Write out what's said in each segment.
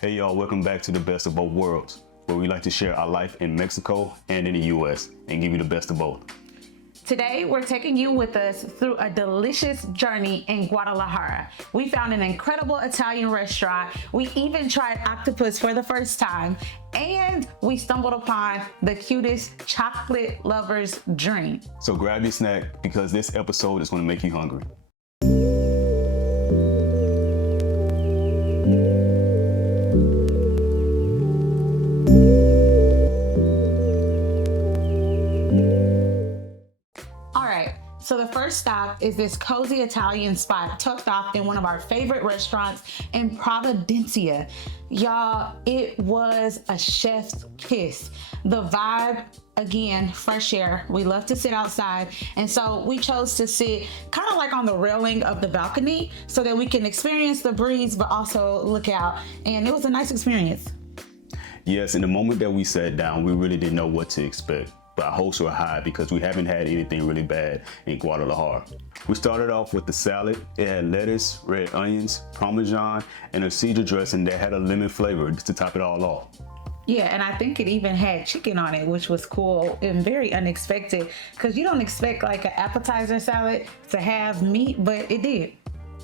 Hey y'all, welcome back to the best of both worlds, where we like to share our life in Mexico and in the US and give you the best of both. Today, we're taking you with us through a delicious journey in Guadalajara. We found an incredible Italian restaurant. We even tried Octopus for the first time, and we stumbled upon the cutest chocolate lover's dream. So grab your snack because this episode is going to make you hungry. So the first stop is this cozy Italian spot tucked off in one of our favorite restaurants in Providencia. Y'all, it was a chef's kiss. The vibe, again, fresh air. We love to sit outside. And so we chose to sit kind of like on the railing of the balcony so that we can experience the breeze, but also look out. And it was a nice experience. Yes, in the moment that we sat down, we really didn't know what to expect. But our hopes were high because we haven't had anything really bad in Guadalajara. We started off with the salad. It had lettuce, red onions, Parmesan, and a Caesar dressing that had a lemon flavor just to top it all off. Yeah, and I think it even had chicken on it, which was cool and very unexpected because you don't expect like an appetizer salad to have meat, but it did.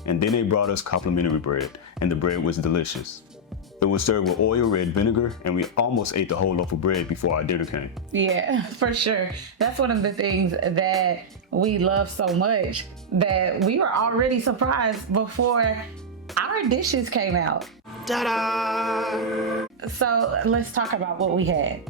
And then they brought us complimentary bread, and the bread was delicious. It was served with oil red vinegar, and we almost ate the whole loaf of bread before our dinner came. Yeah, for sure. That's one of the things that we love so much that we were already surprised before our dishes came out. Ta-da! So let's talk about what we had.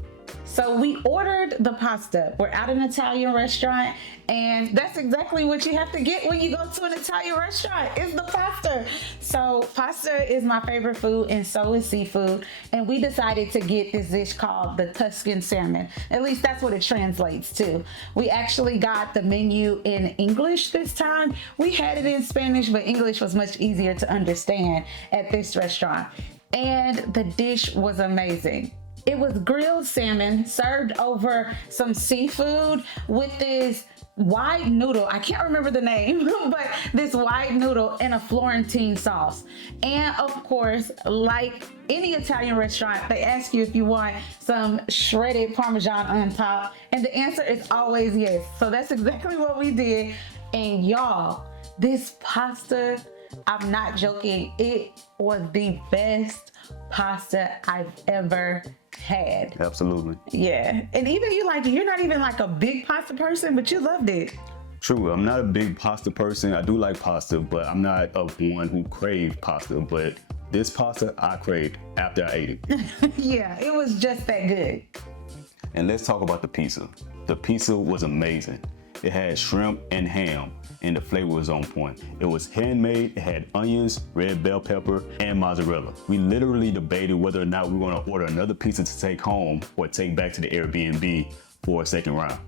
So we ordered the pasta. We're at an Italian restaurant, and that's exactly what you have to get when you go to an Italian restaurant, is the pasta. So pasta is my favorite food, and so is seafood. And we decided to get this dish called the Tuscan salmon. At least that's what it translates to. We actually got the menu in English this time. We had it in Spanish, but English was much easier to understand at this restaurant. And the dish was amazing. It was grilled salmon served over some seafood with this white noodle. I can't remember the name, but this white noodle and a Florentine sauce. And of course, like any Italian restaurant, they ask you if you want some shredded Parmesan on top. And the answer is always yes. So that's exactly what we did. And y'all, this pasta, I'm not joking, it was the best pasta I've ever had. Absolutely. Yeah. And even you're not even like a big pasta person, but you loved it. True, I'm not a big pasta person. I do like pasta, but I'm not one who craved pasta. But this pasta I craved after I ate it. Yeah, it was just that good. And let's talk about the pizza. The pizza was amazing. It had shrimp and ham, and the flavor was on point. It was handmade, it had onions, red bell pepper, and mozzarella. We literally debated whether or not we were gonna order another pizza to take home or take back to the Airbnb for a second round.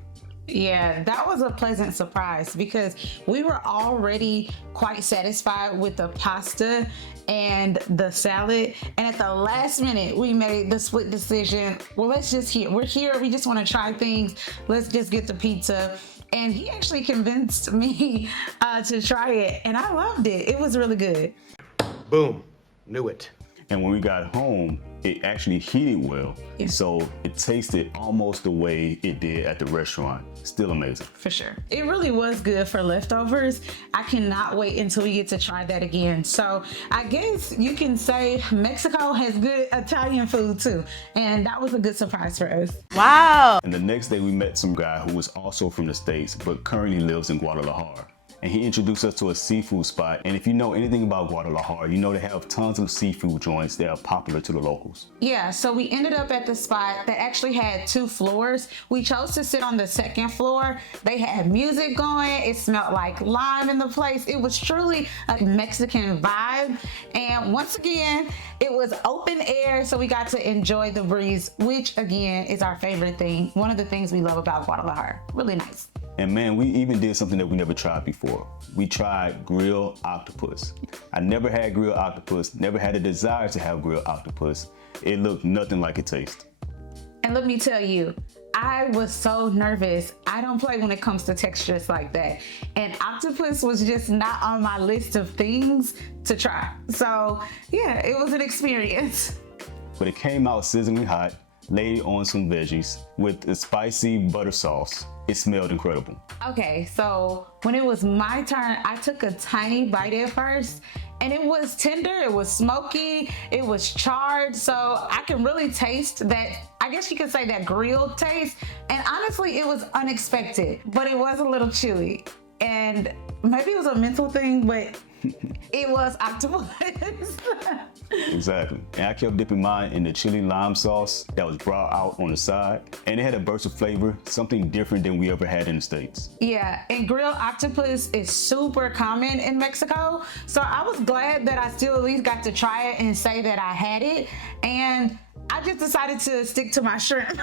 Yeah, that was a pleasant surprise because we were already quite satisfied with the pasta and the salad. And at the last minute, we made the split decision. Well, we're here, we just want to try things. Let's just get the pizza. And he actually convinced me to try it, and I loved it. It was really good. Boom, knew it. And when we got home, it actually heated well. Yeah. So it tasted almost the way it did at the restaurant. Still amazing. For sure. It really was good for leftovers. I cannot wait until we get to try that again. So I guess you can say Mexico has good Italian food too. And that was a good surprise for us. Wow. And the next day we met some guy who was also from the States, but currently lives in Guadalajara. And he introduced us to a seafood spot. And if you know anything about Guadalajara, you know they have tons of seafood joints that are popular to the locals. Yeah, so we ended up at the spot that actually had 2 floors. We chose to sit on the second floor. They had music going. It smelled like lime in the place. It was truly a Mexican vibe. And once again, it was open air, so we got to enjoy the breeze, which again is our favorite thing. One of the things we love about Guadalajara. Really nice. And man, we even did something that we never tried before. We tried grilled octopus. I never had grilled octopus, never had a desire to have grilled octopus. It looked nothing like it tastes. And let me tell you, I was so nervous. I don't play when it comes to textures like that. And octopus was just not on my list of things to try. So yeah, it was an experience. but it came out sizzling hot, laid on some veggies with a spicy butter sauce. It smelled incredible. Okay, so when it was my turn, I took a tiny bite at first, and it was tender, it was smoky, it was charred, so I can really taste that, I guess you could say that grilled taste, and honestly, it was unexpected, but it was a little chewy, and maybe it was a mental thing, but it was octopus. Exactly. And I kept dipping mine in the chili lime sauce that was brought out on the side. And it had a burst of flavor, something different than we ever had in the States. Yeah, and grilled octopus is super common in Mexico. So I was glad that I still at least got to try it and say that I had it. And I just decided to stick to my shrimp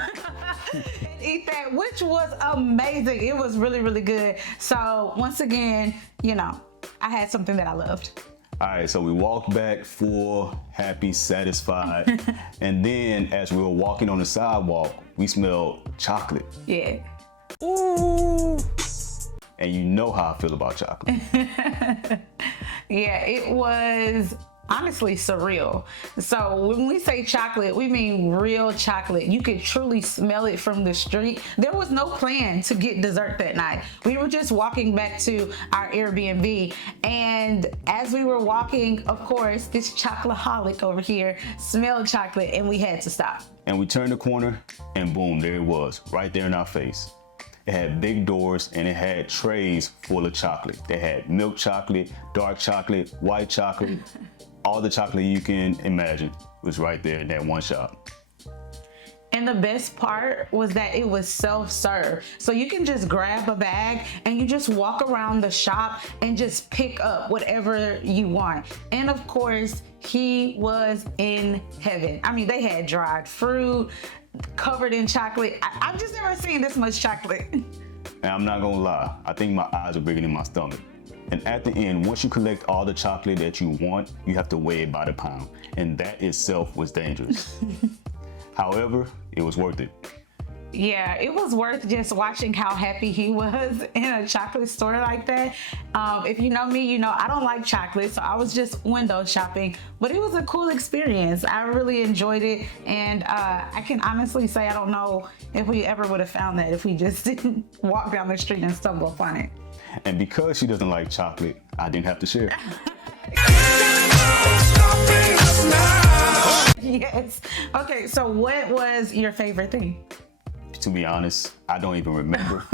and eat that, which was amazing. It was really, really good. So once again, you know, I had something that I loved. All right, so we walked back full, happy, satisfied. And then as we were walking on the sidewalk, we smelled chocolate. Yeah. Ooh. And you know how I feel about chocolate. Yeah, it was honestly surreal. So when we say chocolate, we mean real chocolate. You could truly smell it from the street. There was no plan to get dessert that night. We were just walking back to our Airbnb, and as we were walking, of course, this chocoholic over here smelled chocolate, and we had to stop. And we turned the corner, and boom, there it was, right there in our face. It had big doors, and it had trays full of chocolate. They had milk chocolate, dark chocolate, white chocolate. All the chocolate you can imagine was right there in that one shop. And the best part was that it was self-serve. So you can just grab a bag and you just walk around the shop and just pick up whatever you want. And of course, he was in heaven. I mean, they had dried fruit covered in chocolate. I've just never seen this much chocolate. And I'm not gonna lie, I think my eyes are bigger than my stomach. And at the end, once you collect all the chocolate that you want, you have to weigh it by the pound. And that itself was dangerous. However, it was worth it. Yeah, it was worth just watching how happy he was in a chocolate store like that. If you know me, you know I don't like chocolate, so I was just window shopping. But it was a cool experience. I really enjoyed it, and I can honestly say I don't know if we ever would have found that if we just didn't walk down the street and stumble upon it. And because she doesn't like chocolate, I didn't have to share. Yes. Okay, so what was your favorite thing? To be honest, I don't even remember.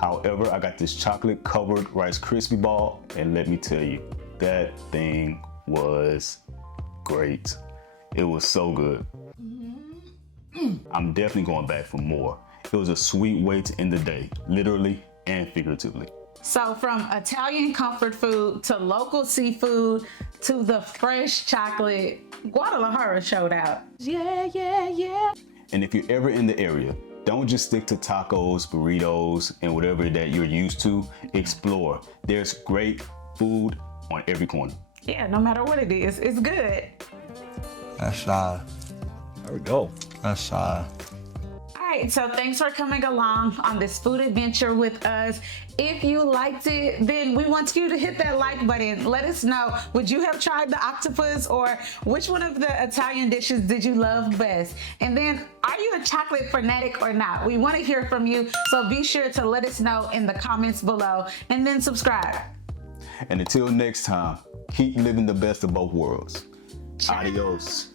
However, I got this chocolate covered Rice Krispie ball, and let me tell you, that thing was great. It was so good. I'm definitely going back for more. It was a sweet way to end the day, literally and figuratively. So from Italian comfort food to local seafood to the fresh chocolate, Guadalajara showed out. Yeah, yeah, yeah. And if you're ever in the area, don't just stick to tacos, burritos, and whatever that you're used to. Explore. There's great food on every corner. Yeah, no matter what it is, it's good. That's There we go. That's All right, so thanks for coming along on this food adventure with us. If you liked it, then we want you to hit that like button. Let us know, would you have tried the octopus, or which one of the Italian dishes did you love best? And then, are you a chocolate fanatic or not? We want to hear from you, so be sure to let us know in the comments below, and then subscribe. And until next time, keep living the best of both worlds. Ciao. Adios.